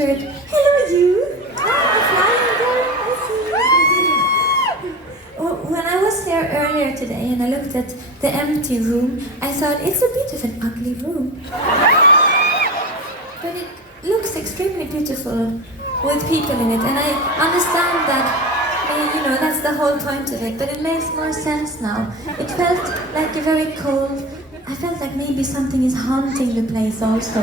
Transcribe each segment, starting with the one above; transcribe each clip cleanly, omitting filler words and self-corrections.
pictured, hello you, a flying girl, I see you. When I was here earlier today and I looked at the empty room, I thought it's a bit of an ugly room. But it looks extremely beautiful with people in it, and I understand that, that's the whole point of it, but it makes more sense now. It felt like a very cold, I felt like maybe something is haunting the place also.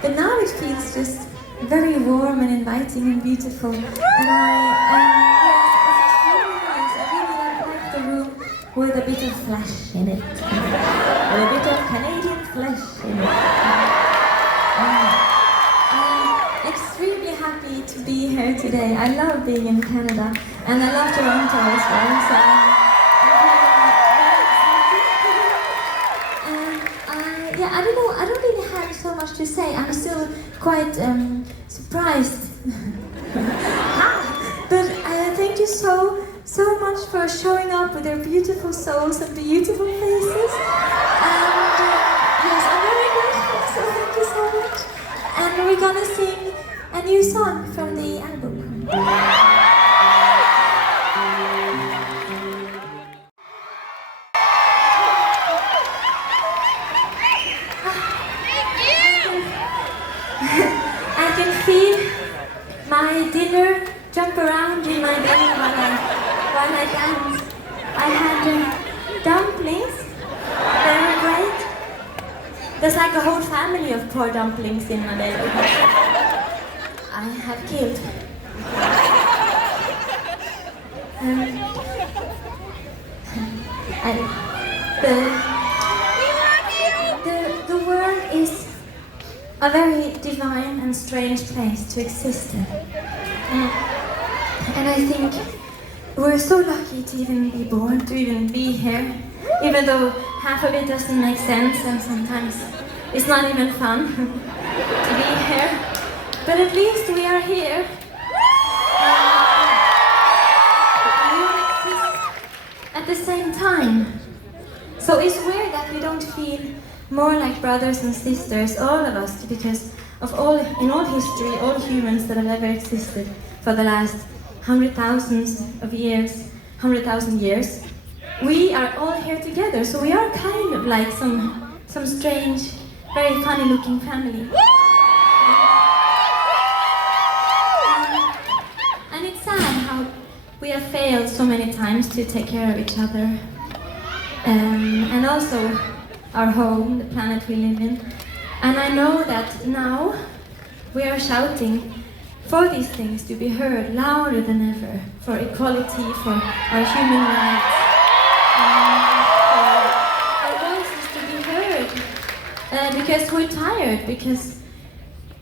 But now it feels just very warm and inviting and beautiful. And it's extremely nice. I really like the room with a bit of flesh in it. With a bit of Canadian flesh in it. I'm extremely happy to be here today. I love being in Canada, and I love Toronto as well. So I don't know, I don't really have so much to say. I'm still quite surprised. But thank you so much for showing up with your beautiful souls and beautiful faces. And yes, I'm very grateful, so thank you so much. And we're gonna sing a new song from the album. I can feel my dinner jump around in my belly while I dance. I had dumplings. They were great. There's like a whole family of poor dumplings in my belly. I have killed. The world is a very divine and strange place to exist in. And I think we're so lucky to even be born, to even be here, even though half of it doesn't make sense and sometimes it's not even fun to be here. But at least we are here. And we all exist at the same time. So it's weird that we don't feel more like brothers and sisters, all of us, because in all history, all humans that have ever existed for the last 100,000 years, we are all here together. So we are kind of like some strange, very funny-looking family. And it's sad how we have failed so many times to take care of each other, and also our home, the planet we live in. And I know that now we are shouting for these things to be heard louder than ever, for equality, for our human rights, for our voices to be heard, because we're tired, because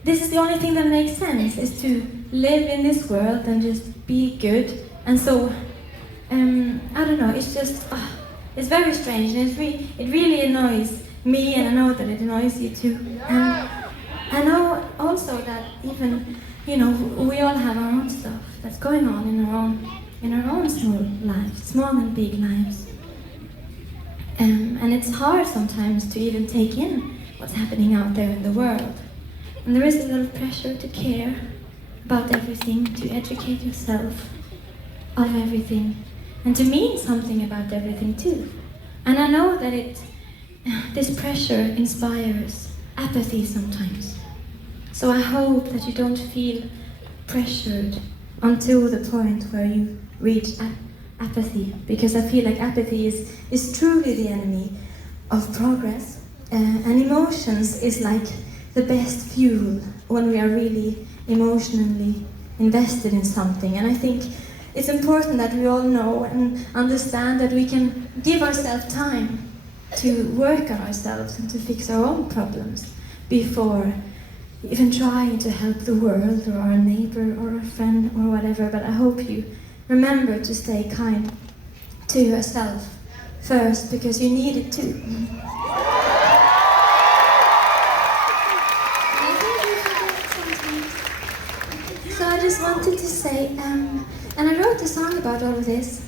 this is the only thing that makes sense, is to live in this world and just be good. And so, I don't know, it's just, it's very strange, and it really annoys me, and I know that it annoys you too. And I know also that even, we all have our own stuff that's going on in our own small lives, small and big lives. And it's hard sometimes to even take in what's happening out there in the world. And there is a little pressure to care about everything, to educate yourself of everything, and to mean something about everything too. And I know that this pressure inspires apathy sometimes. So I hope that you don't feel pressured until the point where you reach apathy, because I feel like apathy is truly the enemy of progress. And emotions is like the best fuel when we are really emotionally invested in something. And I think it's important that we all know and understand that we can give ourselves time to work on ourselves and to fix our own problems before even trying to help the world or our neighbor or a friend or whatever. But I hope you remember to stay kind to yourself first, because you need it too. So I just wanted to say, and I wrote a song about all of this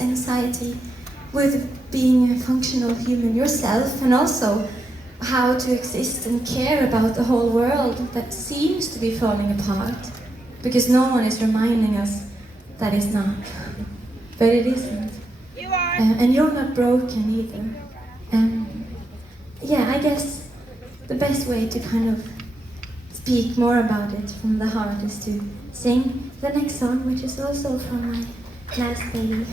anxiety with being a functional human yourself, and also how to exist and care about the whole world that seems to be falling apart, because no one is reminding us that it's not, but it isn't. And you're not broken either. Yeah, I guess the best way to kind of speak more about it from the heart is to sing the next song, which is also from my last baby.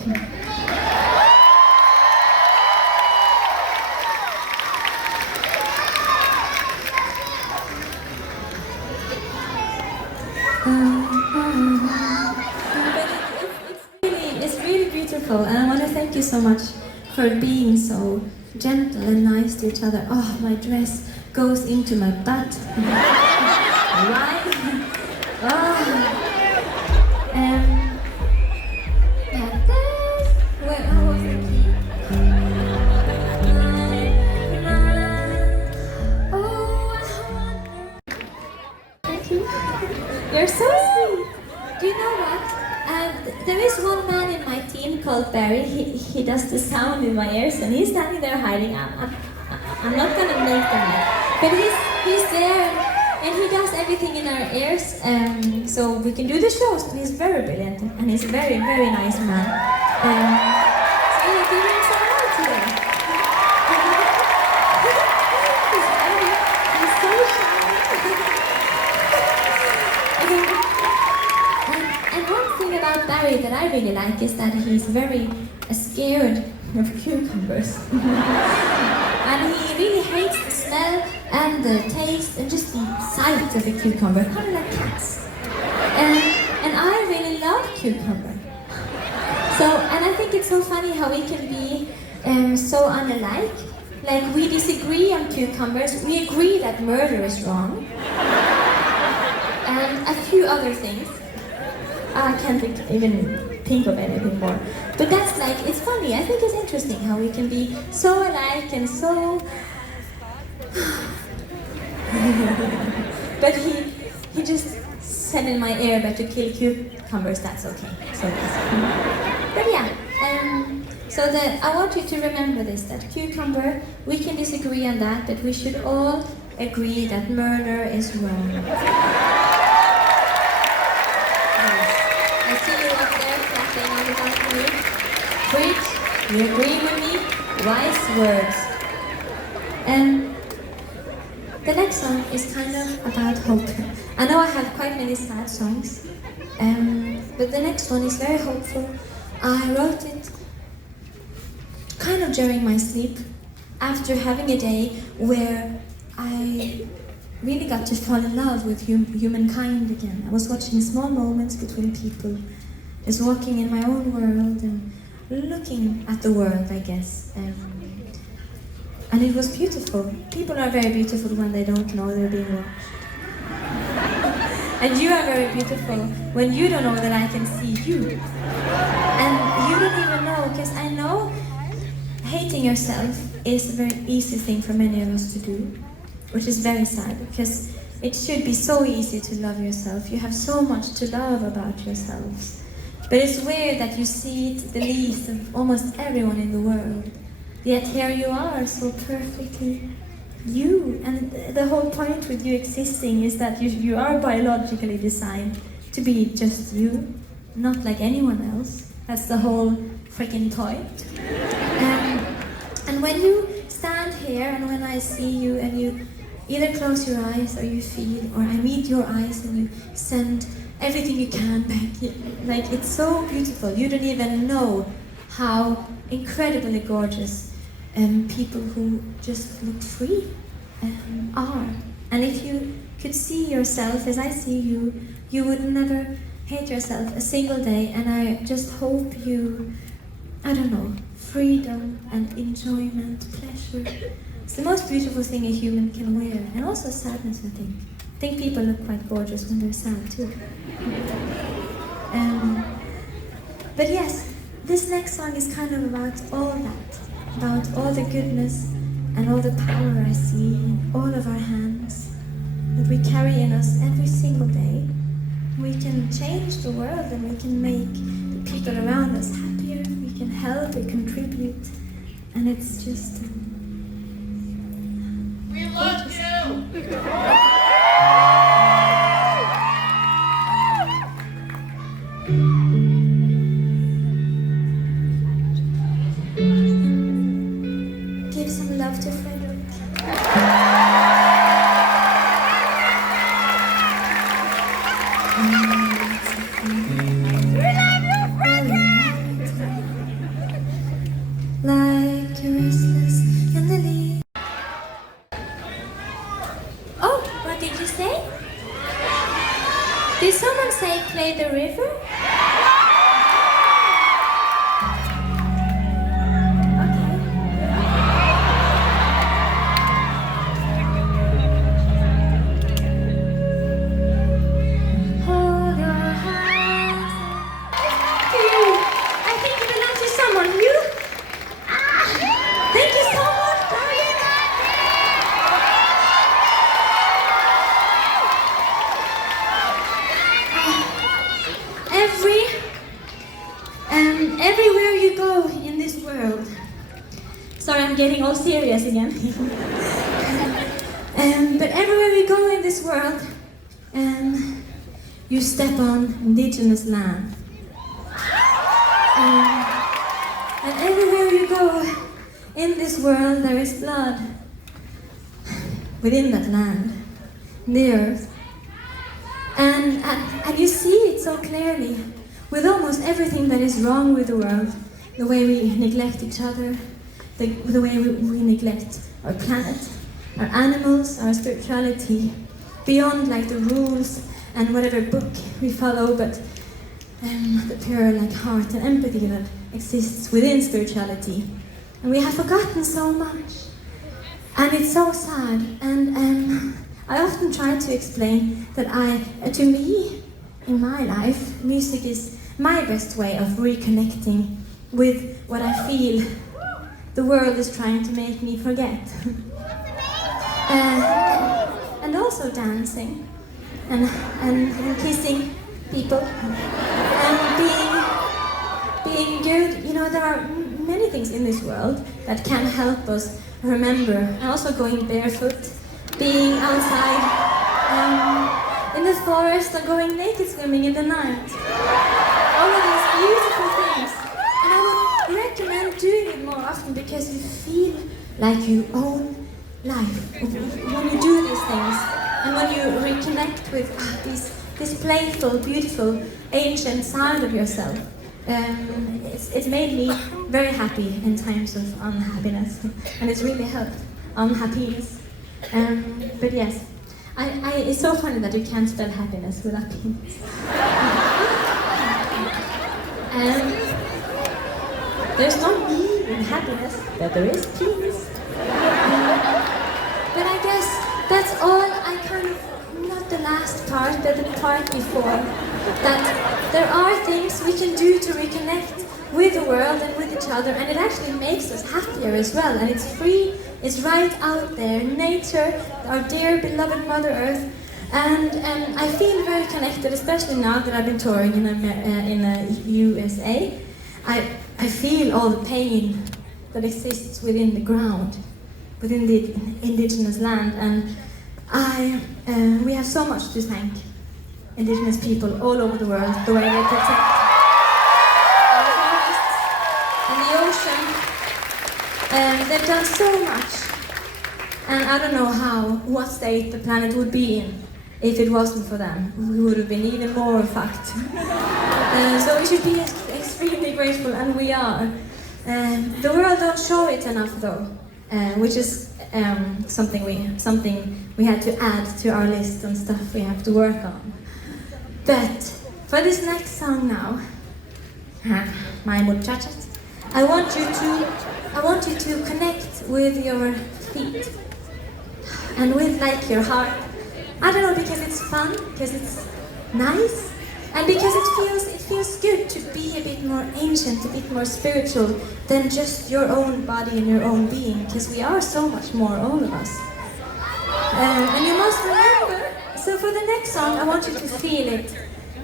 It's really beautiful, and I want to thank you so much for being so gentle and nice to each other. Oh, my dress goes into my butt. Right? Oh. Yeah, where I was the key. Thank you. You're so sweet. Do you know what? There is one man in my team called Barry. He does the sound in my ears, and he's standing there hiding. I'm not gonna make them up, but he's there, and he does everything in our ears, so we can do the shows. He's very brilliant, and he's a very, very nice man. So yeah, give him some love today. He's so shy. And one thing about Barry that I really like is that he's very scared of cucumbers. And he really hates the smell and the taste and just the sight of a cucumber, kind of like cats. And I really love cucumber. So, and I think it's so funny how we can be so unalike. Like, we disagree on cucumbers, we agree that murder is wrong, and a few other things. I can't even think of anything more. But that's like, it's funny. I think it's interesting how we can be so alike and so... But he just said in my ear, but to kill cucumbers, that's okay. So but yeah, I want you to remember this, that cucumber, we can disagree on that, but we should all agree that murder is wrong. I see you up there clapping on the balcony. Preach, you agree with me? Wise words. And the next song is kind of about hope. I know I have quite many sad songs, but the next one is very hopeful. I wrote it kind of during my sleep, after having a day where I really got to fall in love with humankind again. I was watching small moments between people, just walking in my own world and looking at the world, I guess. And it was beautiful. People are very beautiful when they don't know they're being watched. And you are very beautiful when you don't know that I can see you. And you don't even know, because I know hating yourself is a very easy thing for many of us to do. Which is very sad, because it should be so easy to love yourself. You have so much to love about yourselves. But it's weird that you see it the least of almost everyone in the world. Yet here you are, so perfectly you. And the whole point with you existing is that you are biologically designed to be just you, not like anyone else. That's the whole freaking point. And when you stand here and when I see you and you either close your eyes or you feel, or I meet your eyes and you send everything you can back in. Like, it's so beautiful. You don't even know how incredibly gorgeous people who just look free are. And if you could see yourself as I see you, you would never hate yourself a single day. And I just hope you, I don't know, freedom and enjoyment, pleasure. It's the most beautiful thing a human can wear, and also sadness, I think. I think people look quite gorgeous when they're sad too. But yes, this next song is kind of about all that, about all the goodness and all the power I see in all of our hands that we carry in us every single day. We can change the world and we can make the people around us happier, we can help, we contribute, and it's just... love you! Give some love to Frederick. Like a restless in the leaves. Oh, what did you say? Did someone say play the river? Everywhere you go in this world. Sorry, I'm getting all serious again. But everywhere we go in this world, you step on indigenous land. And everywhere you go in this world, there is blood within that land, in the earth. And you see it so clearly with almost everything that is wrong with the world, the way we neglect each other, the way we neglect our planet, our animals, our spirituality, beyond like the rules and whatever book we follow, but the pure like heart and empathy that exists within spirituality. And we have forgotten so much. And it's so sad. And I often try to explain that to me, in my life, music is my best way of reconnecting with what I feel the world is trying to make me forget. And also dancing and kissing people and being good. You know, there are many things in this world that can help us remember. And also going barefoot, being outside in the forest, or going naked swimming in the night. All of these beautiful things. And I would recommend doing it more often because you feel like you own life when you do these things. And when you reconnect with this playful, beautiful, ancient side of yourself. It's made me very happy in times of unhappiness. And it's really helped unhappiness. But yes, it's so funny that you can't spell happiness without penis. There's no me in happiness, but there is penis. But I guess that's all not the last part, but the part before. That there are things we can do to reconnect with the world and with each other, and it actually makes us happier as well. And it's free, it's right out there. Nature, our dear beloved Mother Earth. And I feel very connected, especially now that I've been touring in USA. I feel all the pain that exists within the ground, within the indigenous land, and we have so much to thank indigenous people all over the world, the way they protect our forests and the ocean. They've done so much, and I don't know what state the planet would be in if it wasn't for them. We would have been even more fucked. So we should be extremely grateful, and we are. The world don't show it enough though, which is something we had to add to our list and stuff we have to work on. But for this next song now, my muchachas, I want you to connect with your feet and with like your heart. I don't know, because it's fun, because it's nice, and because it feels good to be a bit more ancient, a bit more spiritual than just your own body and your own being, because we are so much more, all of us. And you must remember, so for the next song, I want you to feel it.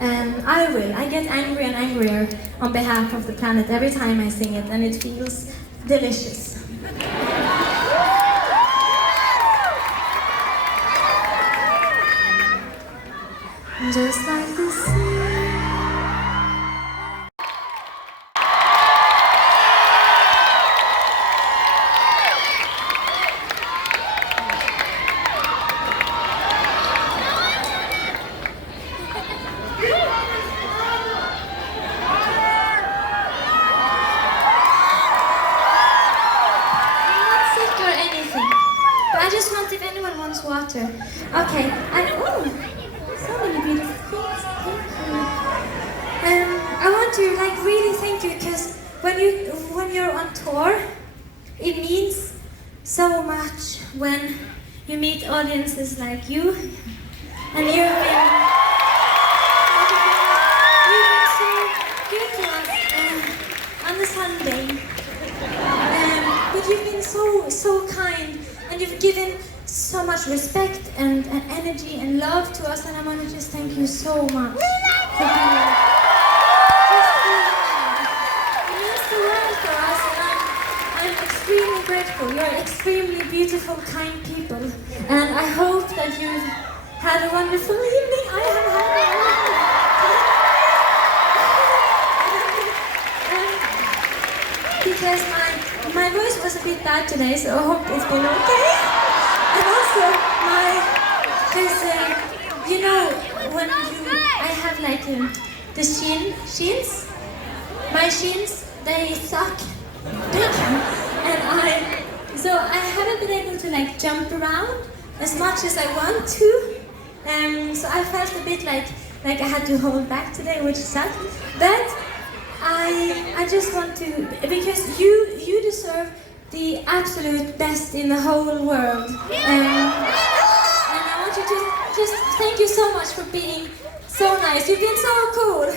I will. I get angry and angrier on behalf of the planet every time I sing it, and it feels delicious. water. Okay, and oh, so many beautiful things. Thank you. I want to like really thank you because when you're on tour, it means so much when you meet audiences like you, and you've been so good to us on the Sunday. But you've been so kind, and you've given so much respect and energy and love to us, and I want to just thank you so much for being it means the world for us, and I'm extremely grateful. You're extremely beautiful, kind people, and I hope that you've had a wonderful evening. I have had a wonderful because my voice was a bit bad today, so I hope it's been okay. And also because you know when I have like the shins, my shins, they suck big, and so I haven't been able to like jump around as much as I want to. So I felt a bit like I had to hold back today, which sucked. But I just want to, because you deserve the absolute best in the whole world. And I want you to just thank you so much for being so nice. You've been so cool.